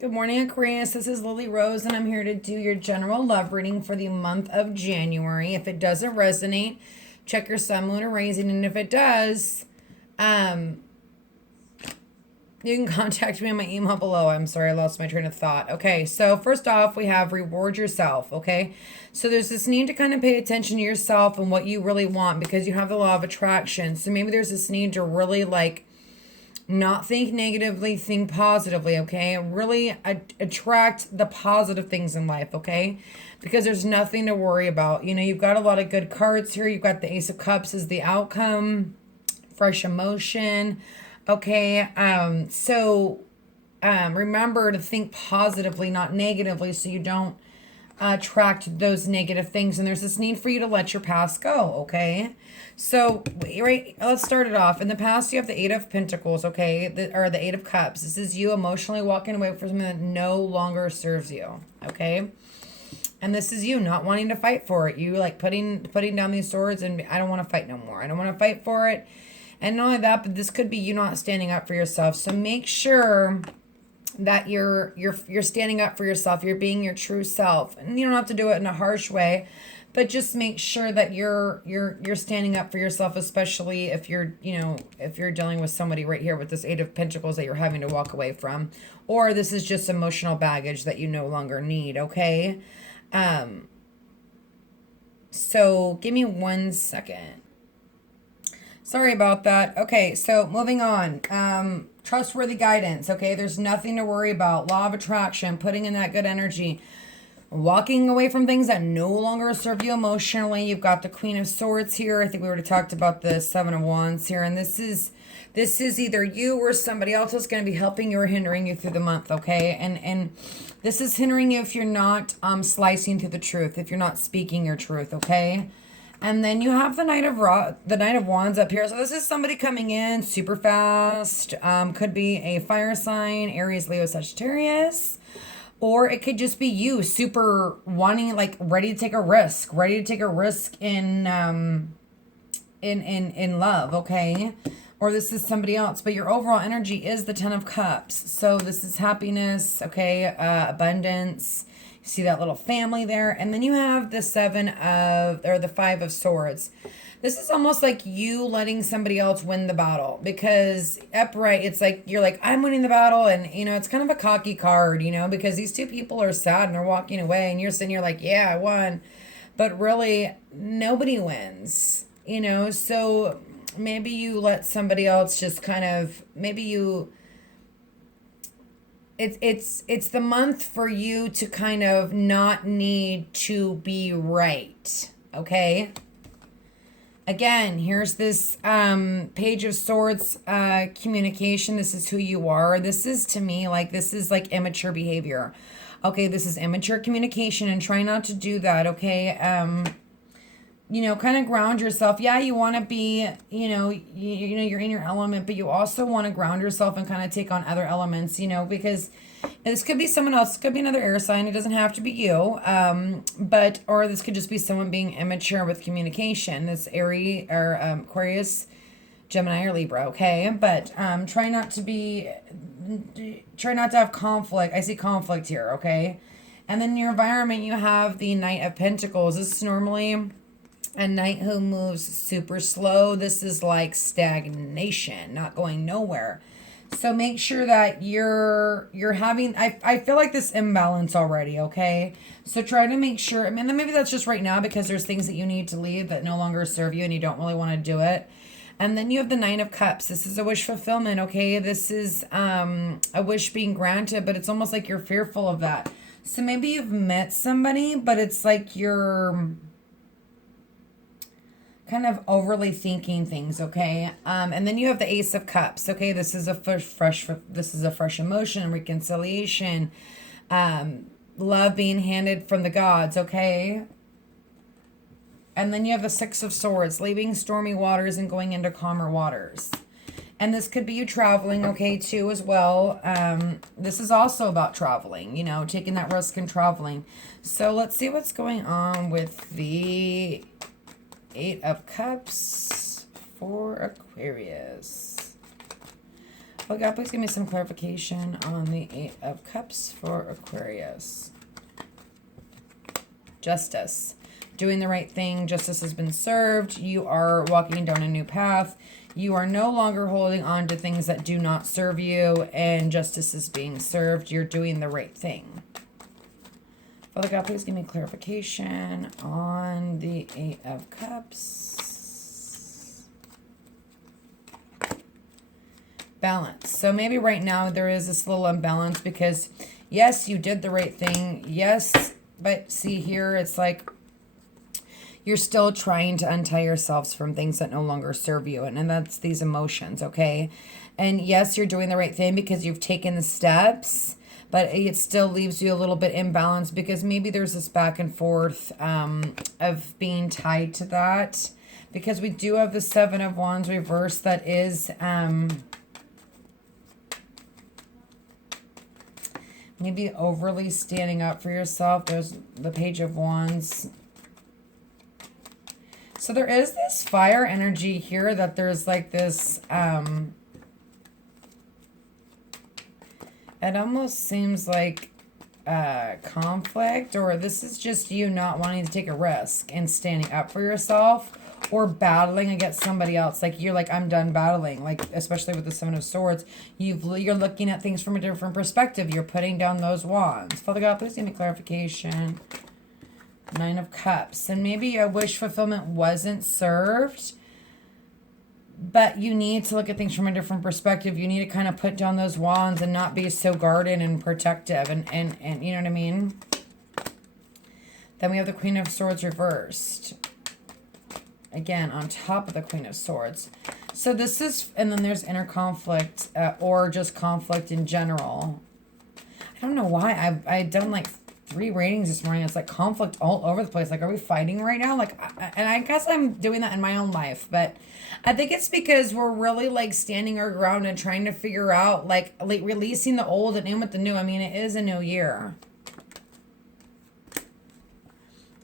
Good morning, Aquarius. This is Lily Rose, and I'm here to do your general love reading for the month of January. If it doesn't resonate, check your sun, moon, or rising, and if it does, you can contact me on my email below. I'm sorry, I lost my train of thought. Okay, so first off, we have reward yourself. Okay, so there's this need to kind of pay attention to yourself and what you really want because you have the law of attraction. So maybe there's this need to really not think negatively, think positively, okay? Really attract the positive things in life, okay? Because there's nothing to worry about. You know, you've got a lot of good cards here. You've got the Ace of Cups as the outcome, fresh emotion, okay? Remember to think positively, not negatively, so you don't attract those negative things. And there's this need for you to let your past go, okay? So, right, let's start it off. In the past, you have the Eight of Pentacles, okay? Or the Eight of Cups. This is you emotionally walking away from something that no longer serves you, okay? And this is you not wanting to fight for it. You like putting down these swords and I don't want to fight no more. I don't want to fight for it. And not only that, but this could be you not standing up for yourself. So make sure that you're standing up for yourself. You're being your true self. And you don't have to do it in a harsh way. But just make sure that you're standing up for yourself, especially if you're dealing with somebody right here with this Eight of Pentacles that you're having to walk away from, or this is just emotional baggage that you no longer need. Okay, so give me 1 second. Sorry about that. Okay, so moving on. Trustworthy guidance. Okay, there's nothing to worry about. Law of attraction, putting in that good energy. Walking away from things that no longer serve you emotionally. You've got the Queen of Swords here. I think we already talked about the Seven of Wands here. And this is either you or somebody else that's going to be helping you or hindering you through the month, okay? And this is hindering you if you're not slicing through the truth, if you're not speaking your truth, okay? And then you have the Knight of Wands up here. So this is somebody coming in super fast. Could be a fire sign, Aries, Leo, Sagittarius. Or it could just be you super wanting, ready to take a risk in love, okay? Or this is somebody else, but your overall energy is the Ten of Cups. So this is happiness, okay? Abundance. You see that little family there. And then you have the the Five of Swords. This is almost like you letting somebody else win the battle, because upright, it's like you're like, I'm winning the battle, and it's kind of a cocky card, because these two people are sad and they're walking away and you're sitting here like, yeah, I won. But really nobody wins, so maybe you let somebody else just kind of, it's the month for you to kind of not need to be right, okay? Again, here's this Page of Swords communication. This is who you are. This is, to me, this is like immature behavior. Okay, this is immature communication, and try not to do that, okay? Kind of ground yourself. Yeah, you want to be, you're in your element, but you also want to ground yourself and kind of take on other elements, because this could be someone else. It could be another air sign. It doesn't have to be you. Or this could just be someone being immature with communication. This Aries or Aquarius, Gemini, or Libra, okay? But try not to have conflict. I see conflict here, okay? And then in your environment, you have the Knight of Pentacles. This is normally a knight who moves super slow. This is like stagnation, not going nowhere. So make sure that you're having, I feel like this imbalance already, okay? So try to make sure, maybe that's just right now because there's things that you need to leave that no longer serve you and you don't really want to do it. And then you have the Nine of Cups. This is a wish fulfillment, okay? This is a wish being granted, but it's almost like you're fearful of that. So maybe you've met somebody, but it's like you're kind of overly thinking things, okay? And then you have the Ace of Cups, okay? This is a fresh emotion and reconciliation, love being handed from the gods, okay? And then you have the Six of Swords, leaving stormy waters and going into calmer waters. And this could be you traveling, okay, too, as well. This is also about traveling, taking that risk and traveling. So let's see what's going on with the Eight of Cups for Aquarius. Well, God, please give me some clarification on the Eight of Cups for Aquarius. Justice. Doing the right thing. Justice has been served. You are walking down a new path. You are no longer holding on to things that do not serve you, and justice is being served. You're doing the right thing. Father God, please give me clarification on the Eight of Cups. Balance. So maybe right now there is this little imbalance because, yes, you did the right thing. Yes, but see here, it's like you're still trying to untie yourselves from things that no longer serve you. And that's these emotions, okay? And yes, you're doing the right thing because you've taken the steps, but it still leaves you a little bit imbalanced because maybe there's this back and forth of being tied to that. Because we do have the Seven of Wands reversed that is maybe overly standing up for yourself. There's the Page of Wands. So there is this fire energy here that there's like this, it almost seems like conflict, or this is just you not wanting to take a risk and standing up for yourself or battling against somebody else. Like you're like, I'm done battling. Like, especially with the Seven of Swords, you're looking at things from a different perspective. You're putting down those wands. Father God, please give me clarification. Nine of Cups. And maybe a wish fulfillment wasn't served, but you need to look at things from a different perspective. You need to kind of put down those wands and not be so guarded and protective and you know what I mean? Then we have the Queen of Swords reversed. Again, on top of the Queen of Swords. So this is, and then there's inner conflict or just conflict in general. I don't know why. I've done like 3 readings this morning. It's like conflict all over the place. Like, are we fighting right now? Like, and I guess I'm doing that in my own life, but I think it's because we're really like standing our ground and trying to figure out like releasing the old and in with the new. I mean, it is a new year.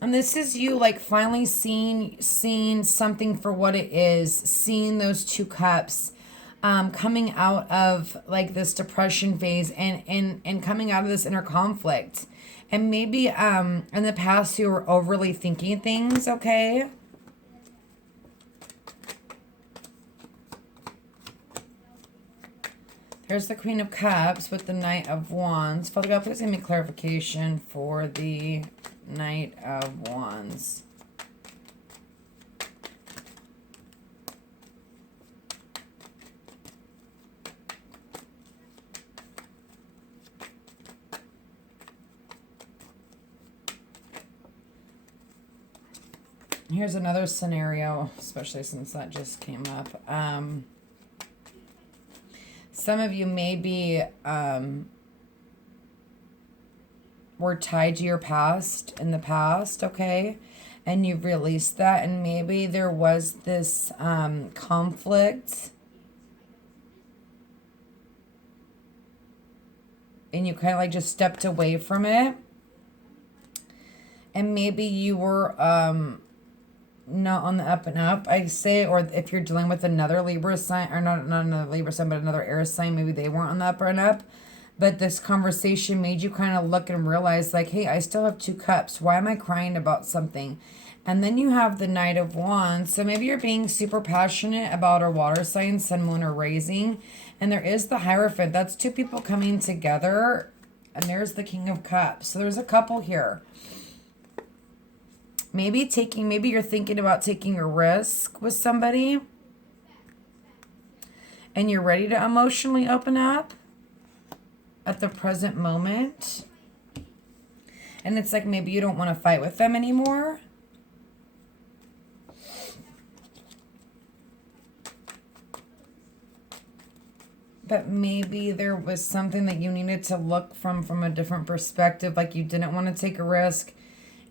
And this is you like finally seeing something for what it is, seeing those 2 cups, coming out of like this depression phase and coming out of this inner conflict. And maybe in the past you were overly thinking things, okay? There's the Queen of Cups with the Knight of Wands. Father God, please give me clarification for the Knight of Wands. Here's another scenario, especially since that just came up. Some of you maybe were tied to your past in the past, okay? And you've released that, and maybe there was this conflict, and you kind of like just stepped away from it. And maybe you were not on the up and up, I say, or if you're dealing with another Libra sign, or not another Libra sign, but another air sign, maybe they weren't on the up and up. But this conversation made you kind of look and realize like, hey, I still have 2 cups. Why am I crying about something? And then you have the Knight of Wands. So maybe you're being super passionate about a water sign, sun, moon, or raising. And there is the Hierophant. That's 2 people coming together. And there's the King of Cups. So there's a couple here. Maybe you're thinking about taking a risk with somebody. And you're ready to emotionally open up at the present moment. And it's like maybe you don't want to fight with them anymore. But maybe there was something that you needed to look from a different perspective. Like you didn't want to take a risk.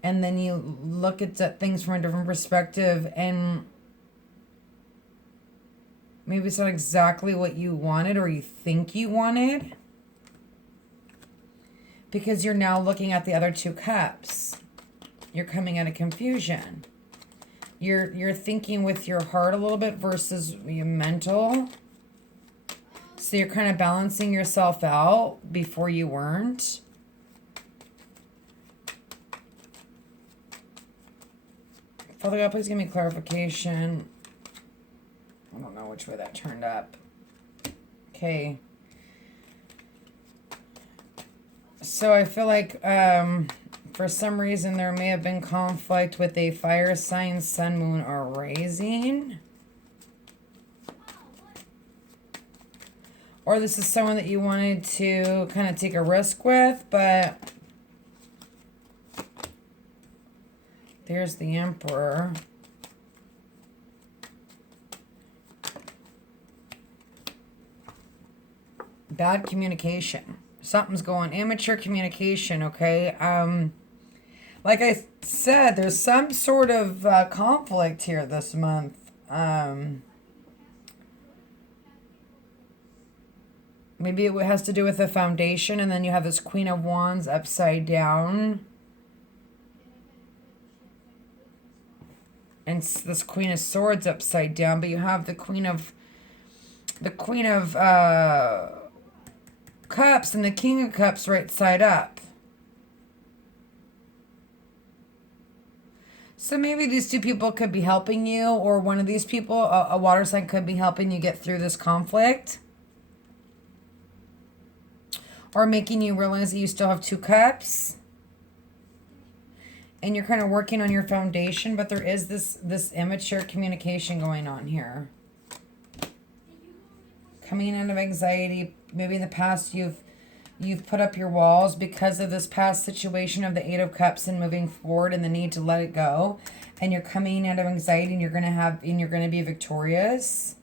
And then you look at things from a different perspective. And maybe it's not exactly what you wanted or you think you wanted. Because you're now looking at the other 2 cups. You're coming out of confusion. You're thinking with your heart a little bit versus your mental. So you're kind of balancing yourself out before you weren't. Father God, please give me clarification. I don't know which way that turned up. Okay. So I feel like for some reason there may have been conflict with a fire sign, sun, moon, or rising. Or this is someone that you wanted to kind of take a risk with, but there's the Emperor. Bad communication. Something's going, immature communication, okay? Like I said, there's some sort of conflict here this month. Maybe it has to do with the foundation, and then you have this Queen of Wands upside down. And this Queen of Swords upside down, but you have the Queen of Cups and the King of Cups right side up. So maybe these two people could be helping you, or one of these people, a water sign, could be helping you get through this conflict. Or making you realize that you still have two cups. And you're kind of working on your foundation, but there is this immature communication going on here. Coming out of anxiety, maybe in the past you've put up your walls because of this past situation of the Eight of Cups and moving forward and the need to let it go. And you're coming out of anxiety, and you're gonna be victorious.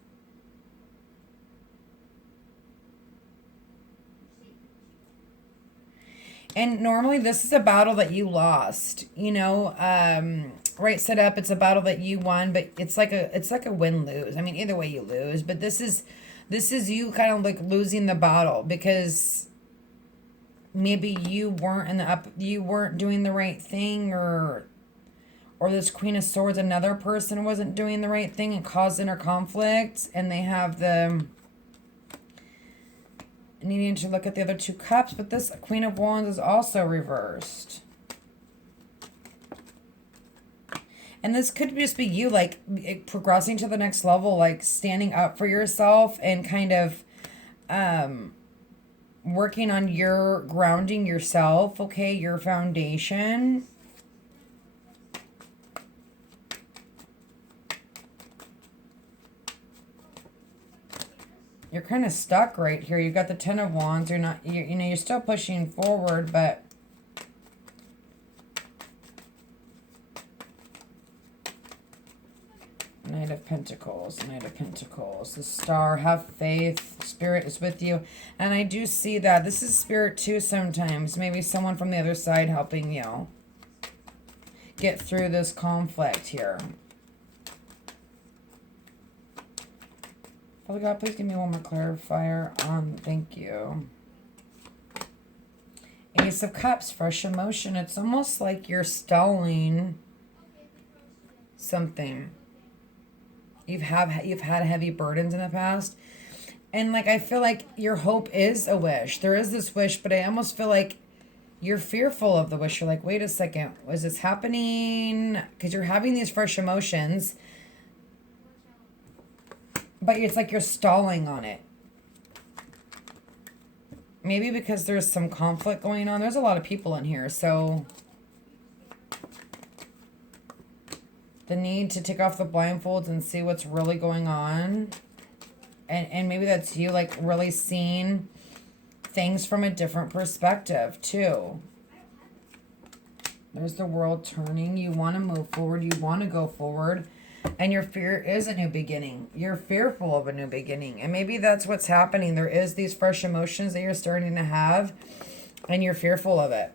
And normally this is a battle that you lost, you know, right set up. It's a battle that you won, but it's like a win-lose. I mean, either way you lose, but this is you kind of like losing the battle because maybe you weren't doing the right thing, or this Queen of Swords, another person wasn't doing the right thing and caused inner conflict, and they have the needing to look at the other two cups, but this Queen of Wands is also reversed. And this could just be you, like, progressing to the next level, like, standing up for yourself and kind of working on your grounding yourself, okay, your foundation. You're kind of stuck right here. You've got the Ten of Wands. You're still pushing forward, but Knight of Pentacles, the Star, have faith, Spirit is with you. And I do see that. This is Spirit too sometimes. Maybe someone from the other side helping you get through this conflict here. Father God, please give me one more clarifier on, thank you. Ace of Cups, fresh emotion. It's almost like you're stalling something. You've had heavy burdens in the past. And like, I feel like your hope is a wish. There is this wish, but I almost feel like you're fearful of the wish. You're like, wait a second, was this happening? Because you're having these fresh emotions, but it's like you're stalling on it. Maybe because there's some conflict going on. There's a lot of people in here, so the need to take off the blindfolds and see what's really going on. And maybe that's you, like, really seeing things from a different perspective, too. There's the world turning. You want to move forward. You want to go forward. And your fear is a new beginning. You're fearful of a new beginning. And maybe that's what's happening. There is these fresh emotions that you're starting to have, and you're fearful of it.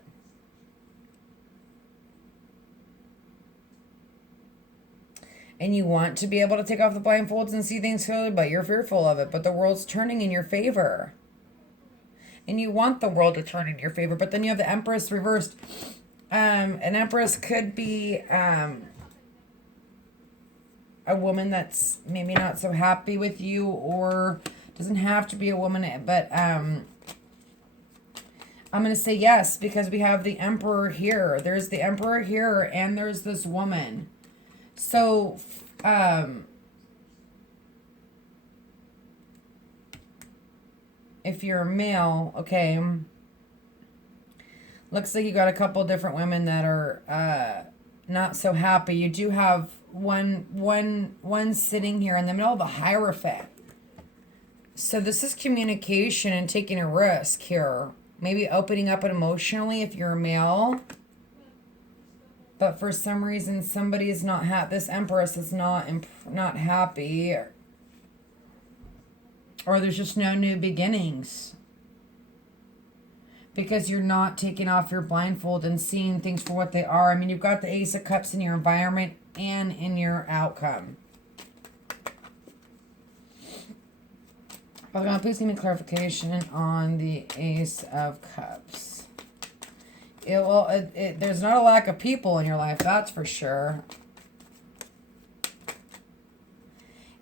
And you want to be able to take off the blindfolds and see things clearly, but you're fearful of it. But the world's turning in your favor. And you want the world to turn in your favor. But then you have the Empress reversed. An Empress could be a woman that's maybe not so happy with you, or Doesn't have to be a woman, but I'm going to say yes because we have the Emperor here. There's the Emperor here and there's this woman. So, if you're a male, okay, looks like you got a couple different women that are not so happy. You do have one sitting here in the middle of the Hierophant. So this is communication and taking a risk here. Maybe opening up emotionally if you're a male. But for some reason, somebody is not happy. This Empress is not happy. Or there's just no new beginnings. Because you're not taking off your blindfold and seeing things for what they are. I mean, you've got the Ace of Cups in your environment and in your outcome. Father God, please give me clarification on the Ace of Cups. There's not a lack of people in your life, that's for sure.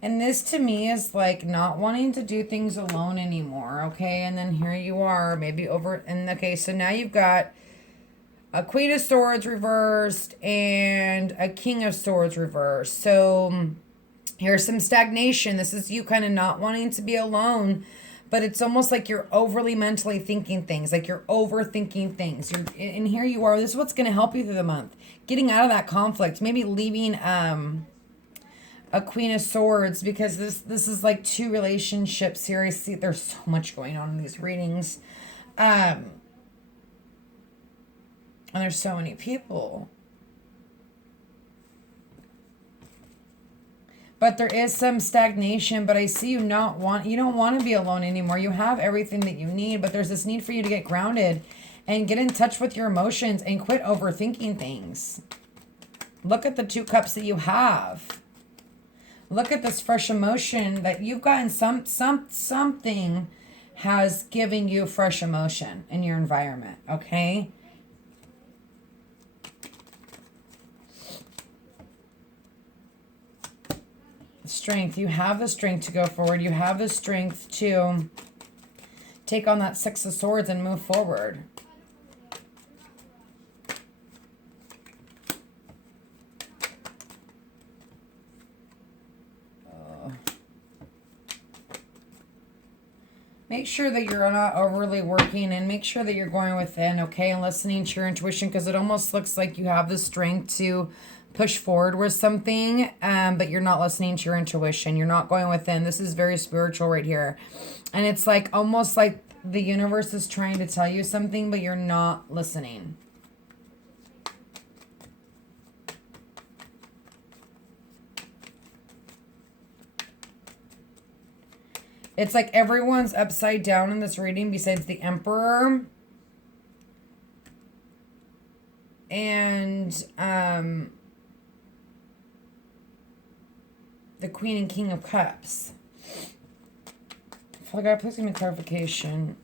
And this to me is like not wanting to do things alone anymore, okay? And then here you are, maybe over, and okay, so now you've got a Queen of Swords reversed and a King of Swords reversed. So here's some stagnation. This is you kind of not wanting to be alone, but it's almost like you're overly mentally thinking things, like you're overthinking things. And here you are. This is what's going to help you through the month. Getting out of that conflict, maybe leaving a Queen of Swords, because this is like two relationships here. I see there's so much going on in these readings. And there's so many people. But there is some stagnation, but I see you don't want to be alone anymore. You have everything that you need, but there's this need for you to get grounded and get in touch with your emotions and quit overthinking things. Look at the 2 cups that you have. Look at this fresh emotion that you've gotten. Something has given you fresh emotion in your environment, okay? Strength. You have the strength to go forward. You have the strength to take on that 6 of Swords and move forward. Make sure that you're not overly working and make sure that you're going within, okay, and listening to your intuition, because it almost looks like you have the strength to push forward with something, but you're not listening to your intuition. You're not going within. This is very spiritual right here. And it's like almost like the universe is trying to tell you something, but you're not listening. It's like everyone's upside down in this reading besides the Emperor. And the Queen and King of Cups. Father God, please give me clarification.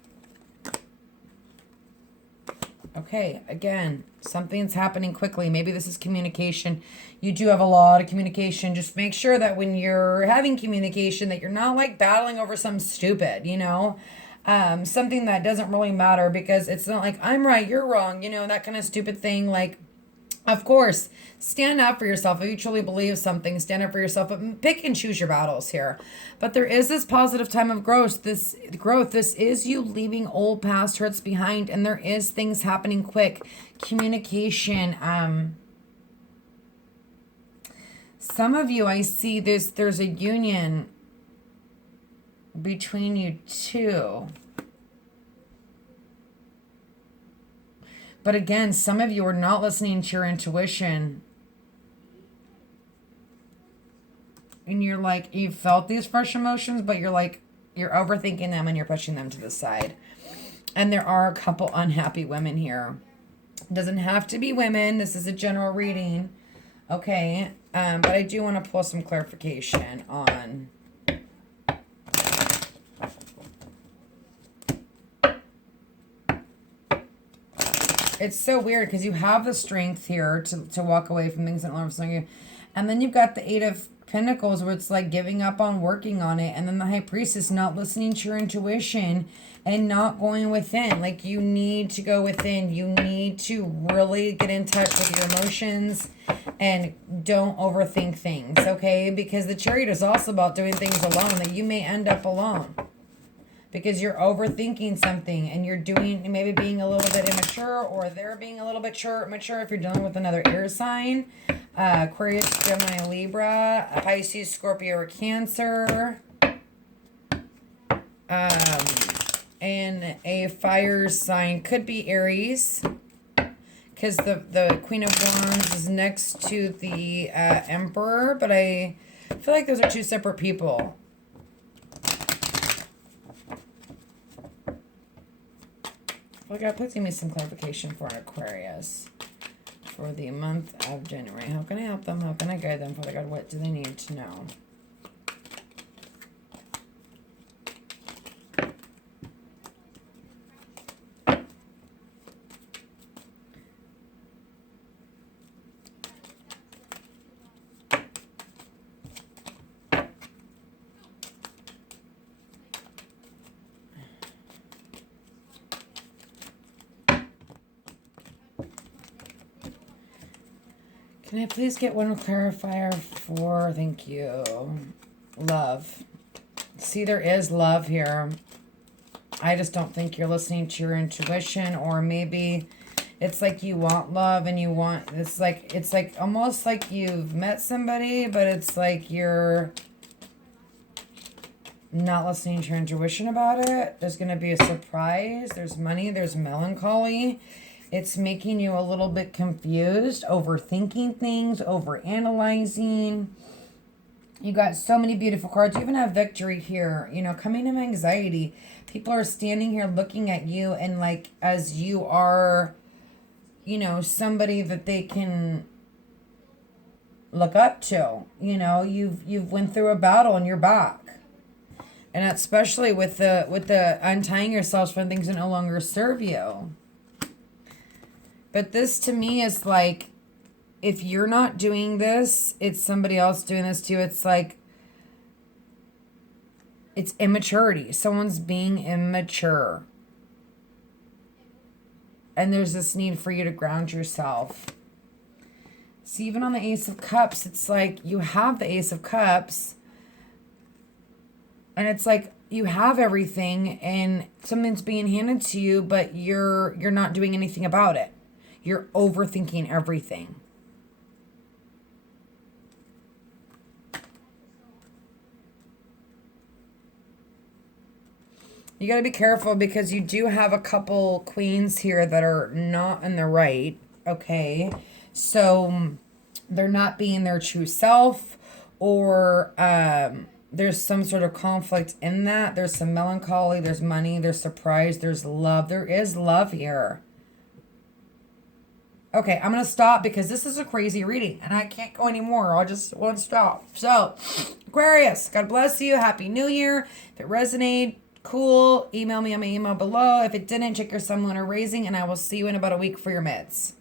Okay, again, something's happening quickly. Maybe this is communication. You do have a lot of communication. Just make sure that when you're having communication that you're not like battling over some stupid, something that doesn't really matter, because it's not like I'm right, you're wrong, that kind of stupid thing. Like, of course, stand up for yourself. If you truly believe something, stand up for yourself, but pick and choose your battles here. But there is this positive time of growth. This is you leaving old past hurts behind, and there is things happening quick. Communication. Some of you, I see there's a union between you two. But again, some of you are not listening to your intuition. And you're like, you felt these fresh emotions, but you're overthinking them and you're pushing them to the side. And there are a couple unhappy women here. It doesn't have to be women. This is a general reading. Okay. But I do want to pull some clarification on... It's so weird because you have the strength here to walk away from things that aren't serving you. And then you've got the Pentacles, where it's like giving up on working on it. And then the High Priestess, not listening to your intuition and not going within. Like, you need to go within. You need to really get in touch with your emotions and don't overthink things, okay? Because the Chariot is also about doing things alone, that you may end up alone because you're overthinking something and you're doing, maybe being a little bit immature, or they're being a little bit mature if you're dealing with another air sign. Aquarius, Gemini, Libra, Pisces, Scorpio, or Cancer. And a fire sign could be Aries, because the Queen of Wands is next to the Emperor, but I feel like those are two separate people. Well, God, please give me some clarification for an Aquarius for the month of January. How can I help them? How can I guide them? Father God, what do they need to know? Can I please get one clarifier for, thank you, love? See, there is love here. I just don't think you're listening to your intuition, or maybe it's like you want love and you want, it's like almost like you've met somebody, but it's like you're not listening to your intuition about it. There's going to be a surprise. There's money. There's melancholy. It's making you a little bit confused, overthinking things, overanalyzing. You got so many beautiful cards. You even have victory here. You know, coming of anxiety. People are standing here looking at you, and like, as you are, you know, somebody that they can look up to. You know, you've went through a battle and you're back. And especially with the untying yourselves from things that no longer serve you. But this to me is like, if you're not doing this, it's somebody else doing this to you. It's like, it's immaturity. Someone's being immature. And there's this need for you to ground yourself. See, even on the Ace of Cups, it's like you have the Ace of Cups. And it's like you have everything and something's being handed to you, but you're not doing anything about it. You're overthinking everything. You got to be careful, because you do have a couple queens here that are not in the right, okay? So they're not being their true self, or there's some sort of conflict in that. There's some melancholy, there's money, there's surprise, there's love. There is love here. Okay, I'm going to stop because this is a crazy reading and I can't go anymore. I just won't stop. So, Aquarius, God bless you. Happy New Year. If it resonated, cool. Email me on my email below. If it didn't, check your sun, lunar, rising, and I will see you in about a week for your mids.